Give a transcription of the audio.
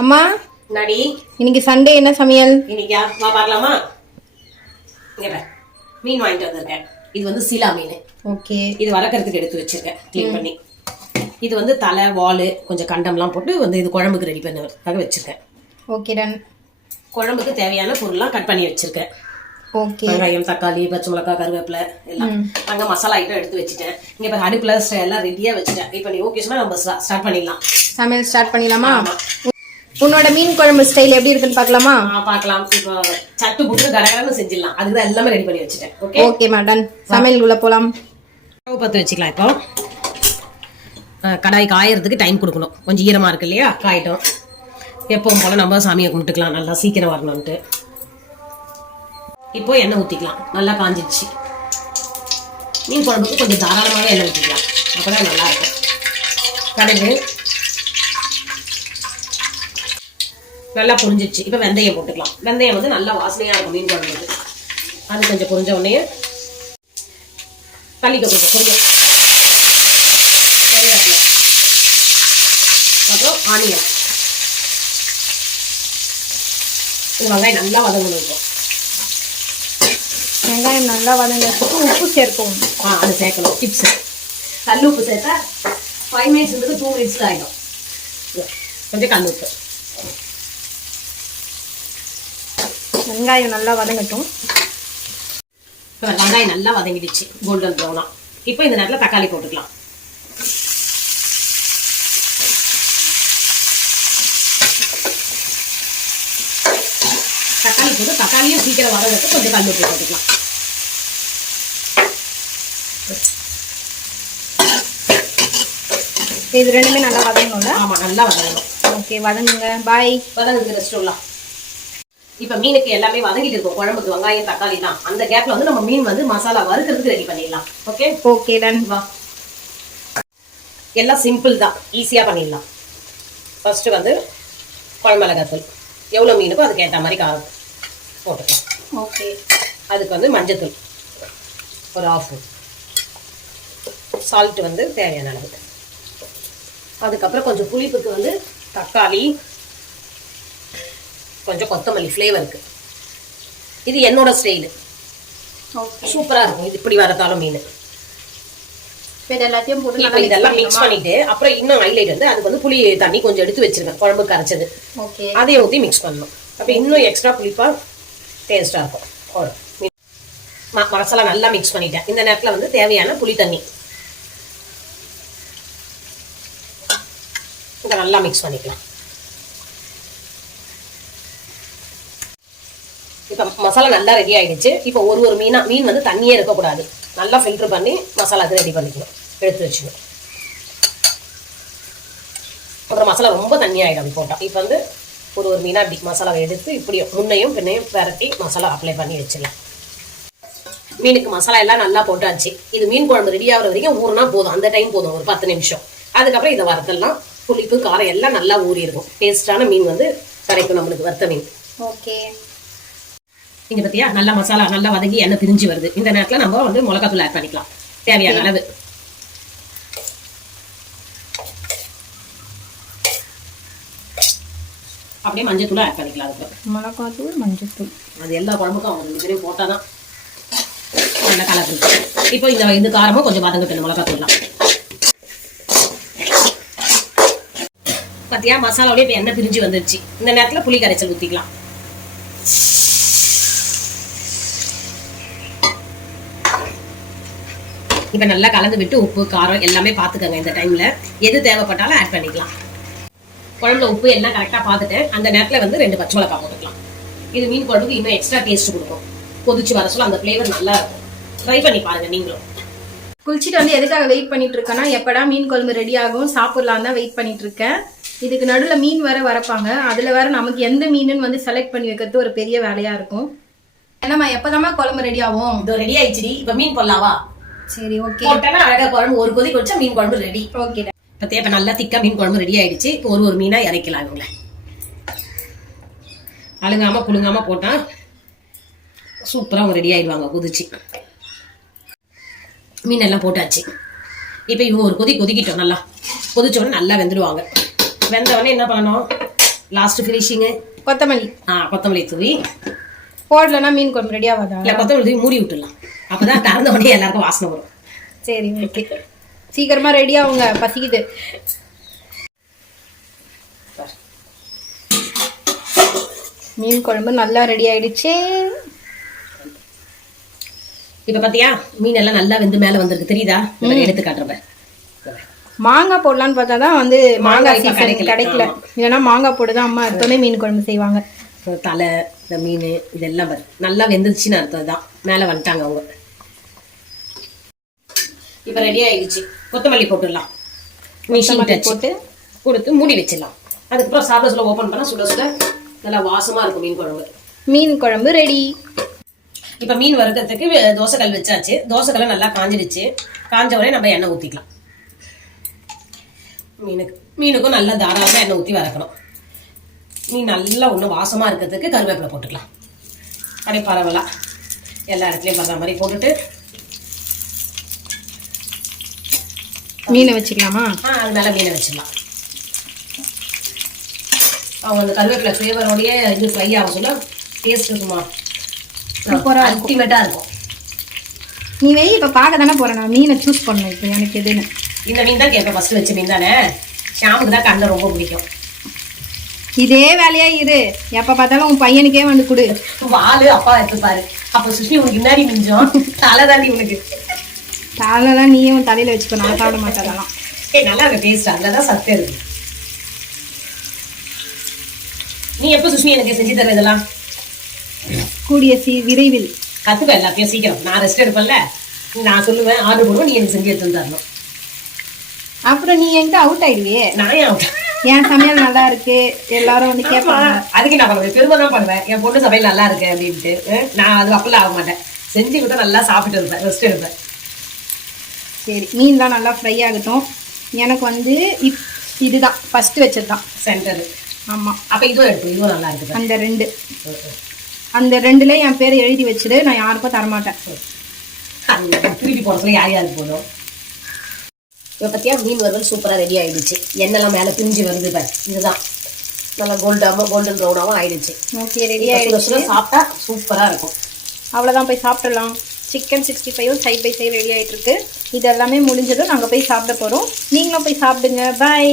அம்மா நடி இன்னைக்கு சண்டே என்ன சமையல்? இன்னைக்கு? வா பார்க்கலாமா. மீன் வாங்கிட்டு வந்திருக்கேன். இது வந்து சீலா மீன். ஓகே. இது வளர்க்கறதுக்கு எடுத்து வச்சிருக்கேன். க்ளீன் பண்ணி. இது வந்து தலை வால் கொஞ்சம் கண்டம்லாம் போட்டு வந்து இது குழம்புக்கு ரெடி பண்ணதுக்காக வச்சிருக்கேன். ஓகே டன் குழம்புக்கு தேவையான பொருள்லாம் கட் பண்ணி வச்சிருக்கேன். ஓகே. வெங்காயம் தக்காளி பச்சை மிளகாய் கருவேப்பிலை எல்லாம். அங்க மசாலா ஐட்டம் எடுத்து வச்சுட்டேன். இங்க பாரு அடுப்புல எல்லாம் ரெடியா வச்சுட்டேன். இப்போ நீ ஓகே சொன்னா நம்ம ஸ்டார்ட் பண்ணிடலாம். சமையல் ஸ்டார்ட் பண்ணிடலாமா? உன்னோட மீன் குழம்பு ஸ்டைல் எப்படி இருக்குன்னு பார்க்கலாமா? பார்க்கலாம். இப்போ சட்டு புட்டு கடகடன்னு செஞ்சிடலாம். அதுக்கு தான் எல்லாமே ரெடி பண்ணி வச்சுட்டேன். ஓகே ஓகேம்மா டன் சமையல் உள்ள போலாம். ஸ்டவ் பற்ற வச்சுக்கலாம் இப்போ. கடாய் காயறதுக்கு டைம் கொடுக்கணும். கொஞ்சம் ஈரமாக இருக்கு இல்லையா? காயிட்டும். எப்பவும் போல் நம்ம சாமியை கும்பிட்டுக்கலாம். நல்லா சீக்கிரம் வரணும்ன்ட்டு. இப்போ எண்ணெய் ஊற்றிக்கலாம் நல்லா காஞ்சிடுச்சு. மீன் குழம்புக்கு கொஞ்சம் தாராளமாகவே எண்ணெய் ஊற்றிக்கலாம் அப்போ தான் நல்லாயிருக்கும் கடுகு நல்லா பொரிஞ்சிடுச்சு இப்போ வெந்தயம் போட்டுக்கலாம். வெந்தயம் வந்து நல்லா வாசனையாக இருக்கும் மீன் குழம்புக்கு. அது கொஞ்சம் பொரிஞ்ச உடனே தள்ளிக்க கொஞ்சம் கருவேப்பிலை அப்புறம் ஆனியன். வெங்காயம் நல்லா வதங்கணும் இப்போ. வெங்காயம் நல்லா வதங்கிறதுக்கு உப்பு சேர்க்கவும் ஆ அது சேர்க்கணும். டிப்ஸு கல் உப்பு சேர்த்தா ஃபைவ் மினிட்ஸ் இருந்தது டூ மினிட்ஸில் ஆகிடும் கொஞ்சம் கல் உப்பு வெங்காயம் நல்லா வதங்கட்டும். இப்போ வெங்காயம் நல்லா வதங்கிடுச்சு. கோல்டன் ப்ரௌனா இப்போ இந்த நேரத்தில் தக்காளி போட்டுக்கலாம். தக்காளி போட்டு தக்காளியும் சீக்கிரம் வதங்கிறதுக்கு கொஞ்சம் கல் உப்பு போட்டுக்கலாம். இது ரெண்டுமே நல்லா வதங்கணும்ல? ஆமாம் நல்லா வதங்கணும். ஓகே வதங்குங்க. பாய் வதங்குது ரெஸ்ட் இப்போ மீனுக்கு எல்லாமே வதங்கிட்டு இருக்கும். குழம்புக்கு வெங்காயம் தக்காளி தான். அந்த கேப்ல வந்து நம்ம மீன் வந்து மசாலா வறுக்கிறதுக்கு ரெடி பண்ணிடலாம். ஓகே ஓகே டன் வா. எல்லாம் சிம்பிள் தான். ஈஸியாக பண்ணிடலாம். ஃபர்ஸ்ட் வந்து குழம்புமிளகாத்தூள் எவ்வளோ மீனுக்கோ அதுக்கு ஏற்ற மாதிரி காரம் போட்டுக்கலாம். ஓகே அதுக்கு வந்து மஞ்சத்தூள். ஒரு ஆஃப் சால்ட் வந்து தேவையான அளவு. அதுக்கப்புறம் கொஞ்சம் புளிப்புக்கு வந்து தக்காளி கொஞ்சம் கொத்தமல்லி ஃப்ளேவருக்கு இது என்னோட ஸ்டைலு சூப்பராக இருக்கும். இது இப்படி வரத்தாலும் மீன். எல்லாத்தையும் போட்டு இதெல்லாம் மிக்ஸ் பண்ணிட்டு அப்புறம் இன்னும் ஹைலைட் வந்து அதுக்கு வந்து புளி தண்ணி கொஞ்சம் எடுத்து வச்சிருக்கேன். குழம்பு கரைச்சது. அதையும் ஊற்றி மிக்ஸ் பண்ணணும். அப்போ இன்னும் எக்ஸ்ட்ரா புளிப்பாக டேஸ்ட்டாக இருக்கும். அவ்வளோ. மசாலா நல்லா மிக்ஸ் பண்ணிட்டேன். இந்த நேரத்தில் வந்து தேவையான புளி தண்ணி. இதை நல்லா மிக்ஸ் பண்ணிக்கலாம். இப்போ மசாலா நல்லா ரெடி ஆகிடுச்சு இப்போ ஒரு ஒரு மீனாக மீன் வந்து தண்ணியே இருக்கக்கூடாது. நல்லா ஃபில்டர் பண்ணி மசாலாக்கு ரெடி பண்ணிக்கணும். எடுத்து வச்சுக்கணும். அப்புறம் மசாலா ரொம்ப தண்ணி ஆகிடும் போட்டால் இப்போ வந்து ஒரு ஒரு மீனாக இப்படி மசாலாவை எடுத்து இப்படியும் முன்னையும் பின்னையும் பிரட்டி மசாலா அப்ளை பண்ணி வச்சிடலாம். மீனுக்கு மசாலா எல்லாம் நல்லா போட்டாச்சு. இது மீன் குழம்பு ரெடி ஆகுற வரைக்கும் ஊறினா போதும். அந்த டைம் போதும். ஒரு பத்து நிமிஷம். அதுக்கப்புறம் இதை வறுத்தெல்லாம் புளிப்பு காரம் எல்லாம் நல்லா ஊறி இருக்கும் டேஸ்டான மீன் வந்து கிடைக்கும் நம்மளுக்கு வறுத்த மீன். ஓகே இங்க பத்தியா? நல்லா மசாலா நல்லா வதங்கி எண்ணெய் பிரிஞ்சு வருது. இந்த நேரத்தில் நம்ம வந்து மிளகாத்தூள் ஆட் பண்ணிக்கலாம். தேவையான அளவு. அப்படியே மஞ்சத்தூள் ஆட் பண்ணிக்கலாம் அதுக்கு. மிளகாத்தூள் மஞ்சத்தூள். அது எல்லா குழம்புக்கும் அவங்க ரெண்டு பேரையும் போட்டால் தான் நல்ல கலர் இப்போ இந்த இது காரமும் கொஞ்சம் வதங்கட்டும் மிளகாத்தூள்லாம். பார்த்தியா மசாலாவோடய இப்போ எண்ணெய் பிரிஞ்சு வந்துருச்சு. இந்த நேரத்தில் புளி கரைச்சல் ஊற்றிக்கலாம் இப்போ நல்லா கலந்து விட்டு உப்பு காரம் எல்லாமே பார்த்துக்கோங்க இந்த டைமில் எது தேவைப்பட்டாலும் ஆட் பண்ணிக்கலாம். குழம்புல உப்பு எல்லாம் கரெக்டாக பார்த்துட்டேன் அந்த நேரத்தில் வந்து ரெண்டு பச்சை மிளகா போட்டுக்கலாம். இது மீன் குழம்புக்கு இன்னும் எக்ஸ்ட்ரா டேஸ்ட் கொடுக்கும். கொதிச்சு வர சொல்ல அந்த ஃப்ளேவர் நல்லா இருக்கும். ட்ரை பண்ணி பாருங்க நீங்களும். குளிச்சுட்டு வந்து எதுக்காக வெயிட் பண்ணிட்டு இருக்கேன்னா எப்படா மீன் குழம்பு ரெடி ஆகும் சாப்பிடலாம் தான் வெயிட் பண்ணிட்டு இருக்கேன். இதுக்கு நடுவில் மீன் வேற வரப்பாங்க. அதுல வேற நமக்கு எந்த மீனுன்னு வந்து செலக்ட் பண்ணி வைக்கிறது ஒரு பெரிய வேலையா இருக்கும். என்னம்மா எப்பதாம்மா குழம்பு ரெடி ஆகும்? இது ரெடி ஆயிடுச்சுடி. இப்போ மீன் போடலாவா சரி ஓகே போட்டேன்னா அழகா குழம்பு ஒரு கொதி கொதிச்சா மீன் குழம்பு ரெடி ஓகே இப்போ தேவை நல்லா திக்கா மீன் குழம்பு ரெடி ஆயிடுச்சு. இப்போ ஒரு ஒரு மீனா இறக்கலாம் இவங்கள. அழுங்காம புழுங்காம போட்டா சூப்பரா அவங்க ரெடி ஆயிடுவாங்க குதிச்சு. மீன் எல்லாம் போட்டாச்சு. இப்போ இவங்க ஒரு கொதி கொதிக்கிட்டோம் நல்லா. கொதிச்ச உடனே நல்லா வெந்துடுவாங்க. வெந்த உடனே என்ன பண்ணணும்? லாஸ்ட் ஃபினிஷிங்கு கொத்தமல்லி. ஆ கொத்தமல்லி தூவி. போடலன்னா மீன் குழம்பு ரெடி ஆகாதா? இல்லை கொத்தமல்லி தூவி மூடி விட்டுடலாம். அப்பதான் திறந்த உடனே எல்லாருக்கும் வாசனை வரும். சரி ஓகே சீக்கிரமா ரெடி ஆகுங்க பசிக்குது. மீன் குழம்பு நல்லா ரெடி ஆயிடுச்சு. இப்ப பாத்தியா மீன் எல்லாம் நல்லா வெந்து மேல வந்திருக்கு. தெரியுதா? எடுத்து காட்டுறேன் மாங்காய் போடலான்னு பார்த்தா தான் வந்து மாங்காய் சீசன் கிடைக்கல. இல்லைன்னா மாங்காய் போட்டு தான் அம்மா எப்பவுமே மீன் குழம்பு செய்வாங்க. தலை இந்த மீன் இதெல்லாம் நல்லா வெந்துருச்சுன்னு அர்த்தம் தான் மேல வந்துட்டாங்க அவங்க. இப்ப ரெடி ஆயிடுச்சு. கொத்தமல்லி போட்டுடலாம். மிஷின் போட்டு கொடுத்து மூடி வச்சிடலாம். அதுக்கப்புறம் சாப்பிட சொல்ல ஓப்பன் பண்ணா சுட சுட நல்லா வாசமா இருக்கும் மீன் குழம்பு. மீன் குழம்பு ரெடி இப்ப மீன் வறுக்கிறதுக்கு தோசைக்கல் வச்சாச்சு. தோசைக்கல்ல நல்லா காஞ்சிடுச்சு. காஞ்ச உடனே நம்ம எண்ணெய் ஊத்திக்கலாம். மீனுக்கு மீனுக்கும் நல்லா தாராளமா எண்ணெய் ஊத்தி வதக்கணும் மீன் நல்லா ஒன்றும் வாசமா இருக்கிறதுக்கு கருவேப்பிலை போட்டுக்கலாம். அப்படியே பரவலா எல்லா இடத்துலயும் படுற மாதிரி போட்டுட்டு மீனை வச்சுக்கலாமா? ஆ அது மேல மீனை வச்சிடலாம் அவங்க அந்த கருவேப்பிலை ஃப்ளேவரோடய இது ஃப்ரை ஆகும் சொல்ல டேஸ்ட் சும்மா சூப்பரா அல்டிமேட்டா இருக்கும். நீ வெய் இப்ப பார்க்க தானே போறேன் நான் மீனை சூஸ் பண்ணணும் இப்போ. எனக்கு எதுன்னு. இந்த மீன் தான் கேட்பேன் ஃபர்ஸ்ட் வச்ச மீன் தானே? ஷாமுக்கு தான் கண்ணில் ரொம்ப பிடிக்கும். இதே வேலையா இரு. எப்ப பார்த்தாலும் உன் பையனுக்கே வந்து கொடு. வாலு அப்பா எடுத்துப்பாரு அப்போ சுஷ்மி உனக்கு முன்னாடி மிஞ்சம். தலை தாண்டி உனக்கு. தலைலாம் நீயும் தலையில வச்சுக்கோ. நான் சாப்பிட மாட்டேன் நல்லா இருக்கு டேஸ்ட் அதில் தான் சத்து இருக்கு. நீ எப்போ சுஷ்மி எனக்கு செஞ்சு தர இதெல்லாம்? கூடிய சி விரைவில். கற்றுக்க எல்லாத்தையும் சீக்கிரம். நான் ரெஸ்ட் எடுப்பேன்ல. நான் சொல்லுவேன் ஆர்டர் பண்ணுவோம் நீ எனக்கு செஞ்சு எடுத்து தரணும். அப்புறம் நீ என்கிட்ட அவுட் ஆயிடுவியே. நான் ஏன் out? என் சமையல் நல்லா இருக்கு. எல்லாரும் வந்து கேட்பாங்க. அதுக்கு நான் பண்ணுவேன். பெருமை தான் பண்ணுவேன். என் பொண்ணு சமையல் நல்லா இருக்கு அப்படின்ட்டு. நான் அது அப்பெல்லாம் ஆக மாட்டேன். செஞ்சு கூட நல்லா சாப்பிட்டு இருப்பேன் ரெஸ்ட் எடுப்பேன். சரி மீன்லாம் நல்லா ஃப்ரை ஆகட்டும். எனக்கு வந்து இப் இதுதான் ஃபர்ஸ்ட் வச்சது தான் சென்டர் ஆமாம் அப்போ இதுவும் எடுத்து இதுவும் நல்லா இருக்குது அந்த ரெண்டு. அந்த ரெண்டுல என் பேரை எழுதி வச்சிடு நான் யாருக்கும் தரமாட்டேன். திருப்பி போட சொல்லி யார் யாருக்கு போதும்? இப்போ பார்த்தியா மீன் வறுவல் சூப்பராக ரெடி ஆயிடுச்சு. எண்ணெய்லாம் மேலே பிரிஞ்சு வருது இதுதான். நல்லா கோல்டாகவும் கோல்டன் ப்ரௌனாகவும் ஆயிடுச்சு. ஓகே ரெடி சுட சாப்பிட்டா சூப்பராக இருக்கும். அவ்வளோதான் போய் சாப்பிடலாம் சிக்கன் சிக்ஸ்டி ஃபைவும் சைட் பை சைடு ரெடி ஆயிட்டு இருக்கு இது எல்லாமே முடிஞ்சதும் நாங்கள் போய் சாப்பிட போகிறோம் நீங்களும் போய் சாப்பிடுங்க. பாய்